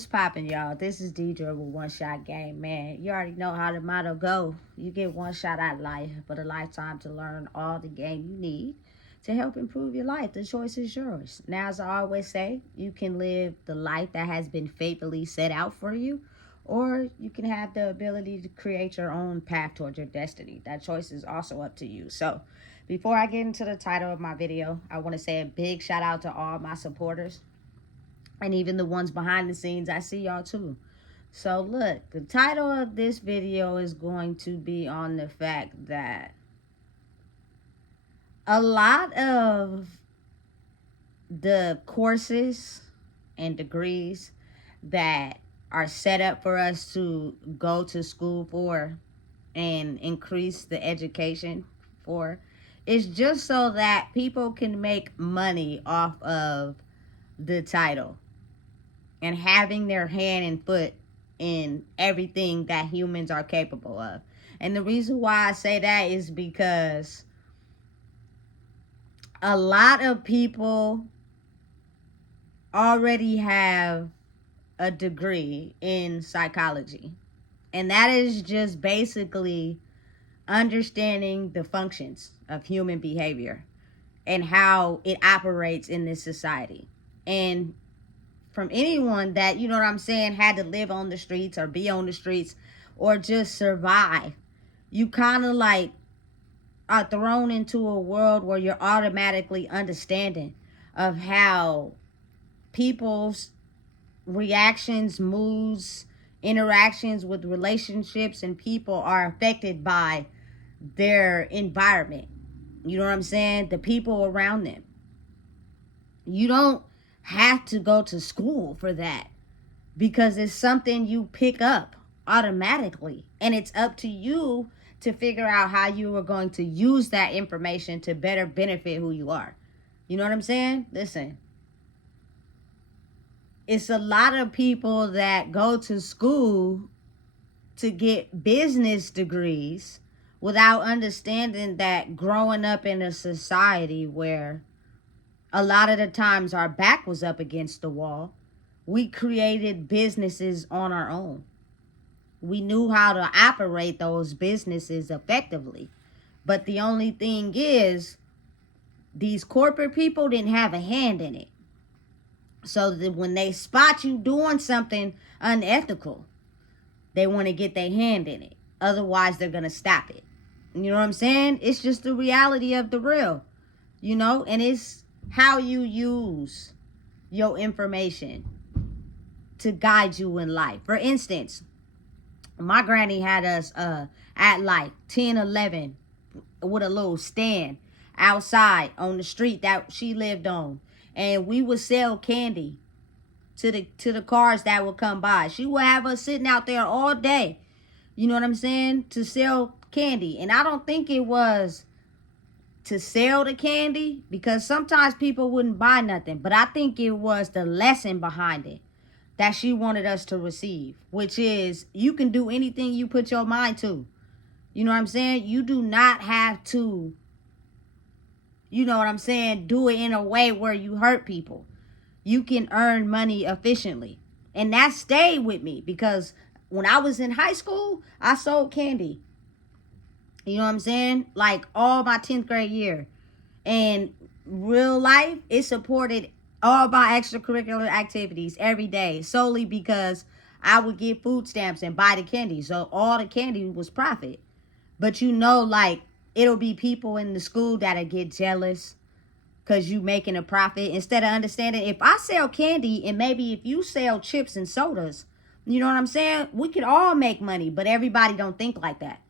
What's poppin', y'all? This is Deidre with One Shot Game. Man, you already know how the motto go. You get one shot at life, but a lifetime to learn all the game you need to help improve your life. The choice is yours. Now, as I always say, you can live the life that has been faithfully set out for you, or you can have the ability to create your own path towards your destiny. That choice is also up to you. So, before I get into the title of my video, I want to say a big shout out to all my supporters and even the ones behind the scenes. I see y'all too. So look, the title of this video is going to be on the fact that a lot of the courses and degrees that are set up for us to go to school for and increase the education for is just so that people can make money off of the title and having their hand and foot in everything that humans are capable of. And the reason why I say that is because a lot of people already have a degree in psychology. And that is just basically understanding the functions of human behavior and how it operates in this society. And from anyone that, you know what I'm saying, had to live on the streets or be on the streets or just survive, you kind of like are thrown into a world where you're automatically understanding of how people's reactions, moods, interactions with relationships and people are affected by their environment. You know what I'm saying? The people around them. You don't have to go to school for that because it's something you pick up automatically, and it's up to you to figure out how you are going to use that information to better benefit who you are. You know what I'm saying? Listen, it's a lot of people that go to school to get business degrees without understanding that growing up in a society where a lot of the times our back was up against the wall, we created businesses on our own. We knew how to operate those businesses effectively. But the only thing is, these corporate people didn't have a hand in it. So that when they spot you doing something unethical, they want to get their hand in it. Otherwise, they're going to stop it. You know what I'm saying? It's just the reality of the real, you know, and it's how you use your information to guide you in life. For instance, my granny had us at like 10, 11 with a little stand outside on the street that she lived on. And we would sell candy to the cars that would come by. She would have us sitting out there all day, you know what I'm saying, to sell candy. And I don't think it was to sell the candy, because sometimes people wouldn't buy nothing, but I think it was the lesson behind it that she wanted us to receive, which is you can do anything you put your mind to. You know what I'm saying? You do not have to, you know what I'm saying, do it in a way where you hurt people. You can earn money efficiently. And that stayed with me because when I was in high school, I sold candy. You know what I'm saying? Like all my 10th grade year. And real life, it supported all my extracurricular activities every day, solely because I would get food stamps and buy the candy. So all the candy was profit. But you know, like, it'll be people in the school that'll get jealous because you making a profit, instead of understanding, if I sell candy and maybe if you sell chips and sodas, you know what I'm saying, we could all make money, but everybody don't think like that.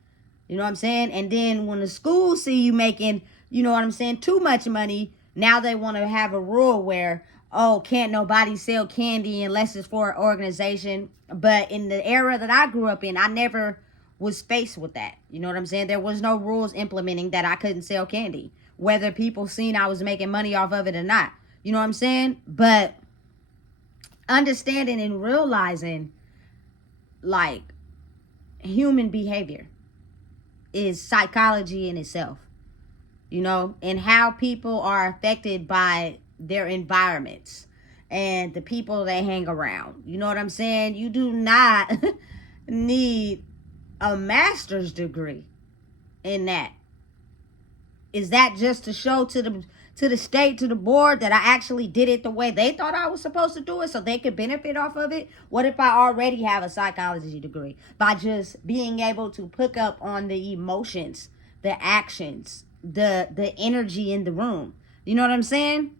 You know what I'm saying? And then when the school see you making, you know what I'm saying, too much money, now they want to have a rule where, oh, can't nobody sell candy unless it's for an organization. But in the era that I grew up in, I never was faced with that. You know what I'm saying? There was no rules implementing that I couldn't sell candy, whether people seen I was making money off of it or not. You know what I'm saying? But understanding and realizing, like, human behavior is psychology in itself, you know, and how people are affected by their environments and the people they hang around. You know what I'm saying? You do not need a master's degree in that. Is that just to show to the state, to the board, that I actually did it the way they thought I was supposed to do it so they could benefit off of it? What if I already have a psychology degree by just being able to pick up on the emotions, the actions, the energy in the room? You know what I'm saying?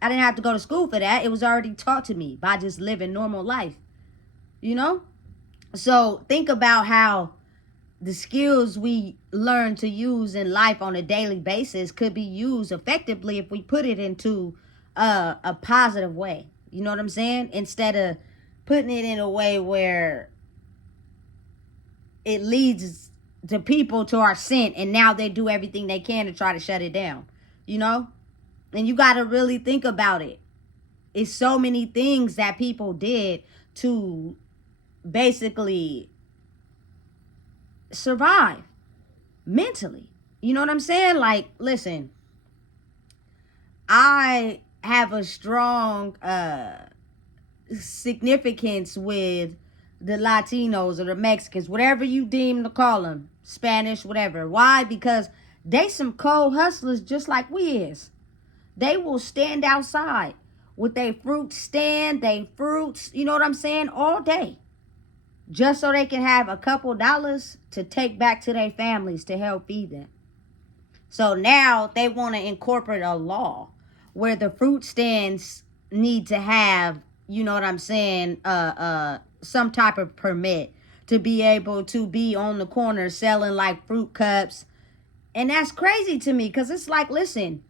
I didn't have to go to school for that. It was already taught to me by just living normal life. You know? So think about how the skills we learn to use in life on a daily basis could be used effectively if we put it into a positive way. You know what I'm saying? Instead of putting it in a way where it leads the people to our scent, and now they do everything they can to try to shut it down. You know? And you got to really think about it. It's so many things that people did to basically survive mentally. You know what I'm saying? Like, listen, I have a strong significance with the Latinos or the Mexicans, whatever you deem to call them, Spanish, whatever. Why? Because they some cold hustlers just like we is. They will stand outside with their fruit stand, their fruits, you know what I'm saying, all day, just so they can have a couple dollars to take back to their families to help feed them. So now they want to incorporate a law where the fruit stands need to have, you know what I'm saying, some type of permit to be able to be on the corner selling like fruit cups. And that's crazy to me, because it's like, listen,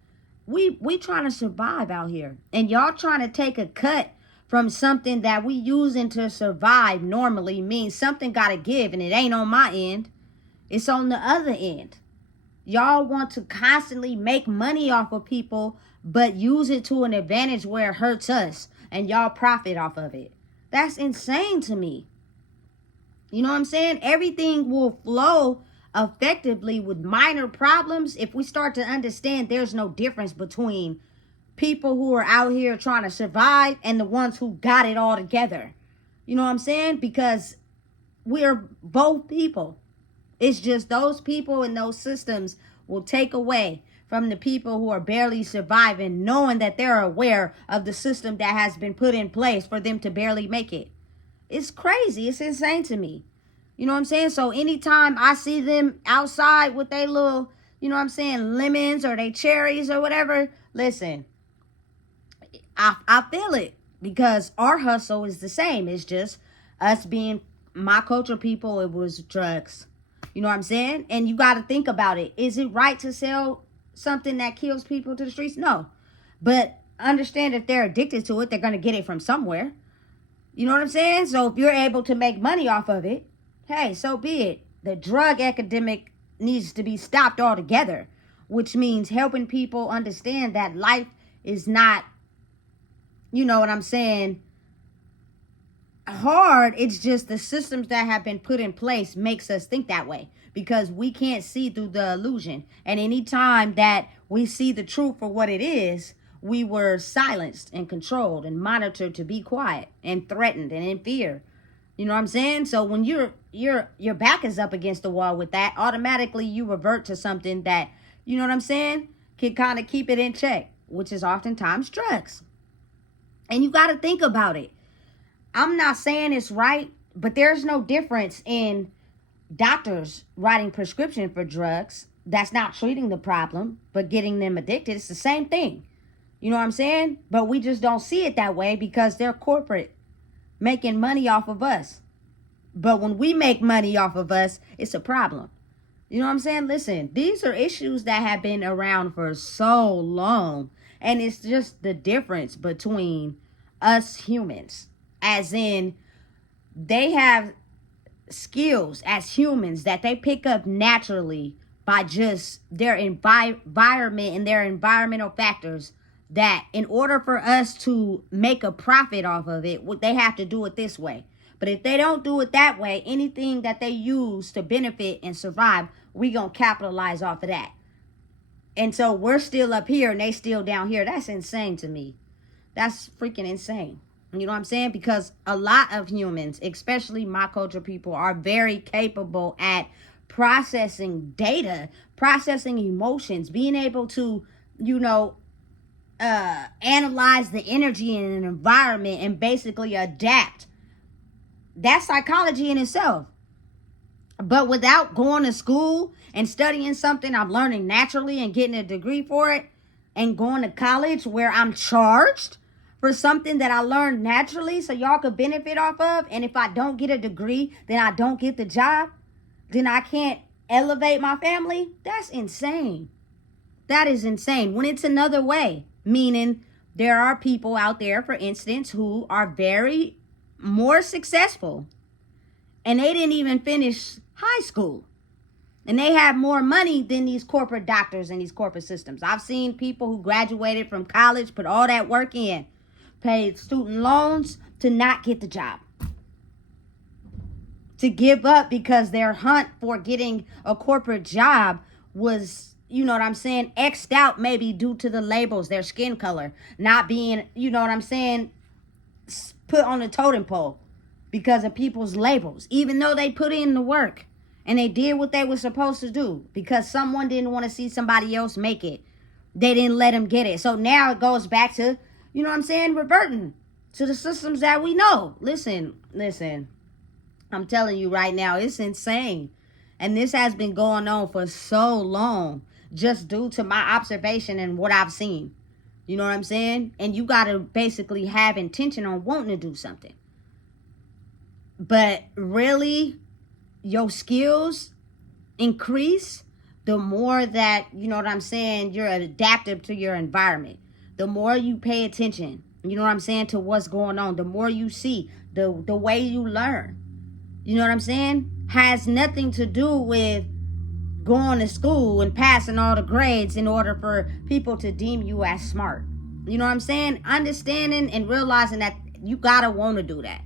we trying to survive out here, and y'all trying to take a cut from something that we using to survive normally means something got to give, and it ain't on my end. It's on the other end. Y'all want to constantly make money off of people, but use it to an advantage where it hurts us, and y'all profit off of it. That's insane to me. You know what I'm saying? Everything will flow effectively with minor problems if we start to understand there's no difference between people who are out here trying to survive and the ones who got it all together. You know what I'm saying? Because we're both people. It's just those people and those systems will take away from the people who are barely surviving, knowing that they're aware of the system that has been put in place for them to barely make it. It's crazy. It's insane to me. You know what I'm saying? So anytime I see them outside with their little, you know what I'm saying, lemons or they cherries or whatever, listen, I feel it, because our hustle is the same. It's just us being my culture people, it was drugs. You know what I'm saying? And you got to think about it. Is it right to sell something that kills people to the streets? No. But understand, if they're addicted to it, they're going to get it from somewhere. You know what I'm saying? So if you're able to make money off of it, hey, so be it. The drug epidemic needs to be stopped altogether, which means helping people understand that life is not, you know what I'm saying, hard. It's just the systems that have been put in place makes us think that way, because we can't see through the illusion. And anytime that we see the truth for what it is, we were silenced and controlled and monitored to be quiet and threatened and in fear. You know what I'm saying? So when your back is up against the wall with that, automatically you revert to something that, you know what I'm saying, can kind of keep it in check, which is oftentimes drugs. And you got to think about it. I'm not saying it's right, but there's no difference in doctors writing prescription for drugs that's not treating the problem, but getting them addicted. It's the same thing. You know what I'm saying? But we just don't see it that way because they're corporate, making money off of us. But when we make money off of us, it's a problem. You know what I'm saying? Listen, these are issues that have been around for so long. And it's just the difference between us humans. As in, they have skills as humans that they pick up naturally by just their environment and their environmental factors, that in order for us to make a profit off of it, they have to do it this way. But if they don't do it that way, anything that they use to benefit and survive, we gonna capitalize off of that. And so we're still up here and they still down here. That's insane to me. That's freaking insane. You know what I'm saying? Because a lot of humans, especially my culture people, are very capable at processing data, processing emotions, being able to, you know, analyze the energy in an environment and basically adapt. That's psychology in itself. But without going to school and studying something I'm learning naturally and getting a degree for it, and going to college where I'm charged for something that I learned naturally so y'all could benefit off of, and if I don't get a degree, then I don't get the job, then I can't elevate my family, that's insane. That is insane. When it's another way, meaning there are people out there, for instance, who are very more successful and they didn't even finish high school. And they have more money than these corporate doctors and these corporate systems. I've seen people who graduated from college, put all that work in, paid student loans to not get the job. To give up because their hunt for getting a corporate job was, you know what I'm saying, X'd out maybe due to the labels, their skin color, not being, you know what I'm saying, put on the totem pole because of people's labels, even though they put in the work. And they did what they were supposed to do because someone didn't want to see somebody else make it. They didn't let them get it. So now it goes back to, you know what I'm saying, reverting to the systems that we know. Listen. I'm telling you right now, it's insane. And this has been going on for so long just due to my observation and what I've seen. You know what I'm saying? And you got to basically have intention on wanting to do something. But really, your skills increase the more that, you know what I'm saying, you're adaptive to your environment. The more you pay attention, you know what I'm saying, to what's going on. The more you see, the way you learn, you know what I'm saying, has nothing to do with going to school and passing all the grades in order for people to deem you as smart. You know what I'm saying? Understanding and realizing that you gotta want to do that.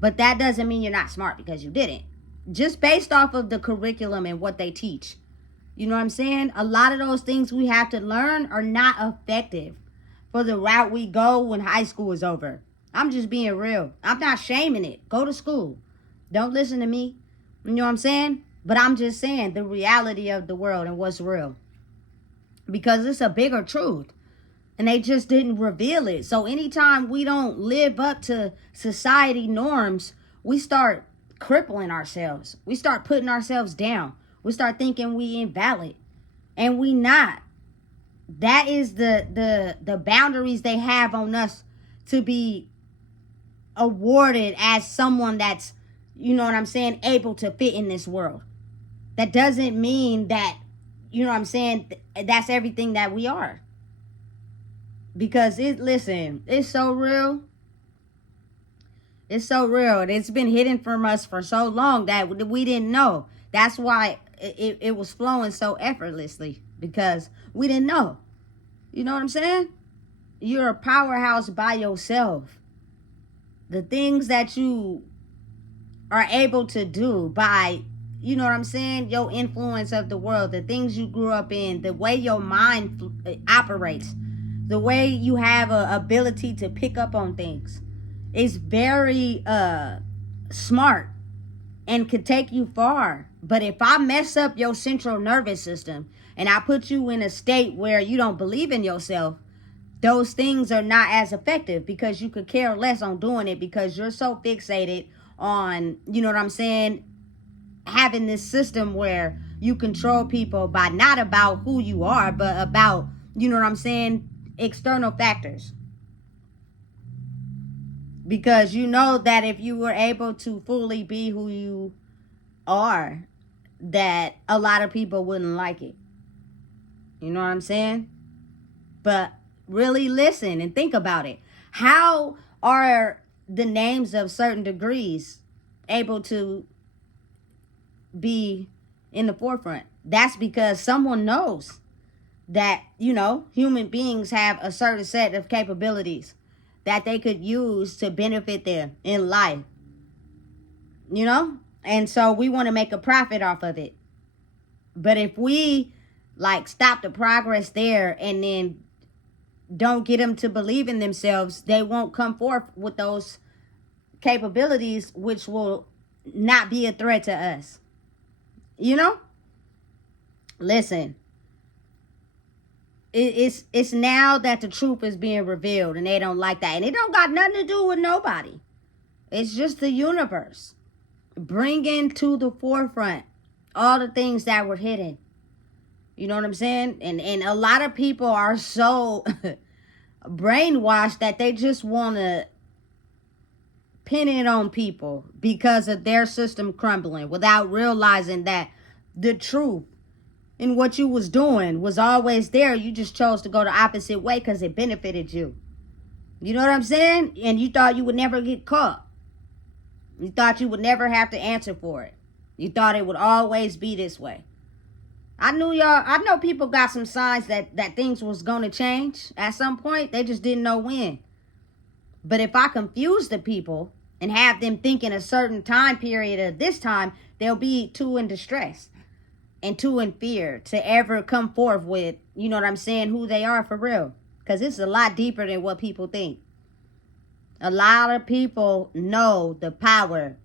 But that doesn't mean you're not smart because you didn't. Just based off of the curriculum and what they teach. You know what I'm saying? A lot of those things we have to learn are not effective for the route we go when high school is over. I'm just being real. I'm not shaming it. Go to school. Don't listen to me. You know what I'm saying? But I'm just saying the reality of the world and what's real. Because it's a bigger truth. And they just didn't reveal it. So anytime we don't live up to society norms, we start crippling ourselves. We start putting ourselves down. We start thinking we invalid. And we not. That is the boundaries they have on us to be awarded as someone that's, you know what I'm saying, able to fit in this world. That doesn't mean that, you know what I'm saying, that's everything that we are. Because it's so real. It's so real. It's been hidden from us for so long that we didn't know. That's why it was flowing so effortlessly. Because we didn't know. You know what I'm saying? You're a powerhouse by yourself. The things that you are able to do by, you know what I'm saying, your influence of the world, the things you grew up in, the way your mind operates, the way you have a ability to pick up on things is very smart and could take you far. But if I mess up your central nervous system and I put you in a state where you don't believe in yourself, those things are not as effective because you could care less on doing it because you're so fixated on, you know what I'm saying, having this system where you control people by not about who you are, but about, you know what I'm saying, external factors. Because you know that if you were able to fully be who you are, that a lot of people wouldn't like it. You know what I'm saying? But really listen and think about it. How are the names of certain degrees able to be in the forefront? That's because someone knows that, you know, human beings have a certain set of capabilities that they could use to benefit them in life. You know? And so we want to make a profit off of it. But if we like stop the progress there and then don't get them to believe in themselves, they won't come forth with those capabilities, which will not be a threat to us. You know? Listen, it's now that the truth is being revealed, and they don't like that. And it don't got nothing to do with nobody. It's just the universe bringing to the forefront all the things that were hidden. You know what I'm saying? And a lot of people are so brainwashed that they just want to pin it on people because of their system crumbling, without realizing that the truth in what you was doing was always there. You just chose to go the opposite way because it benefited you. You know what I'm saying? And you thought you would never get caught. You thought you would never have to answer for it. You thought it would always be this way. I know people got some signs that things was going to change at some point. They just didn't know when. But if I confuse the people and have them thinking a certain time period of this time, they'll be too in distress and too in fear to ever come forth with, you know what I'm saying, who they are for real. Because it's a lot deeper than what people think. A lot of people know the power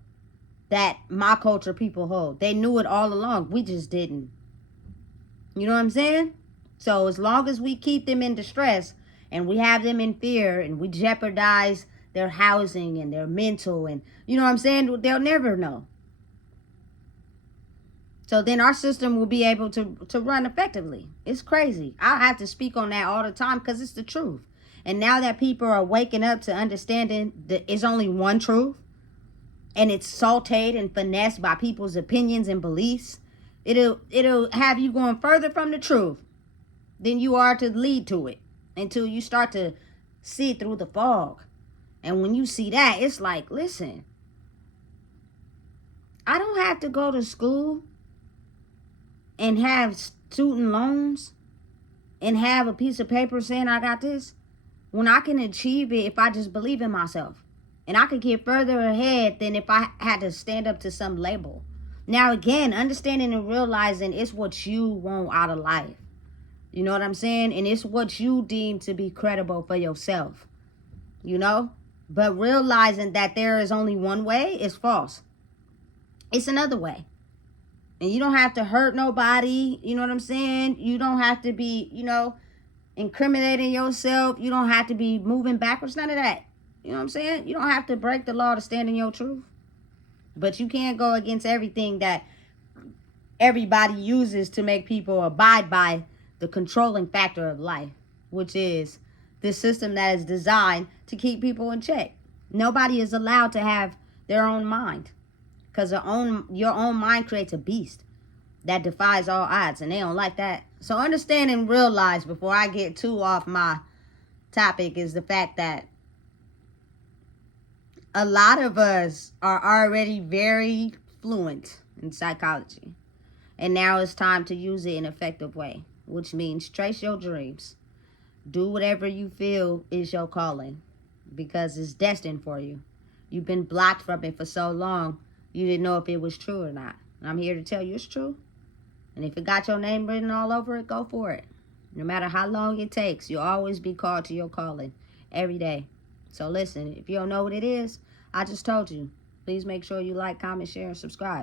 that my culture people hold. They knew it all along. We just didn't. You know what I'm saying? So as long as we keep them in distress and we have them in fear and we jeopardize their housing and their mental and, you know what I'm saying, they'll never know. So then our system will be able to run effectively. It's crazy. I have to speak on that all the time because it's the truth. And now that people are waking up to understanding that it's only one truth, and it's sauteed and finessed by people's opinions and beliefs, it'll have you going further from the truth than you are to lead to it, until you start to see through the fog. And when you see that, it's like, listen, I don't have to go to school and have student loans and have a piece of paper saying I got this, when I can achieve it if I just believe in myself. And I could get further ahead than if I had to stand up to some label. Now, again, understanding and realizing it's what you want out of life. You know what I'm saying? And it's what you deem to be credible for yourself. You know? But realizing that there is only one way is false. It's another way. And you don't have to hurt nobody. You know what I'm saying? You don't have to be, incriminating yourself. You don't have to be moving backwards. None of that. You know what I'm saying? You don't have to break the law to stand in your truth. But you can't go against everything that everybody uses to make people abide by the controlling factor of life, which is the system that is designed to keep people in check. Nobody is allowed to have their own mind, because your own mind creates a beast that defies all odds, and they don't like that. So understand and realize, before I get too off my topic, is the fact that a lot of us are already very fluent in psychology. And now it's time to use it in an effective way, which means trace your dreams. Do whatever you feel is your calling, because it's destined for you. You've been blocked from it for so long, you didn't know if it was true or not. And I'm here to tell you it's true. And if it got your name written all over it, go for it. No matter how long it takes, you'll always be called to your calling every day. So listen, if you don't know what it is, I just told you. Please make sure you like, comment, share, and subscribe.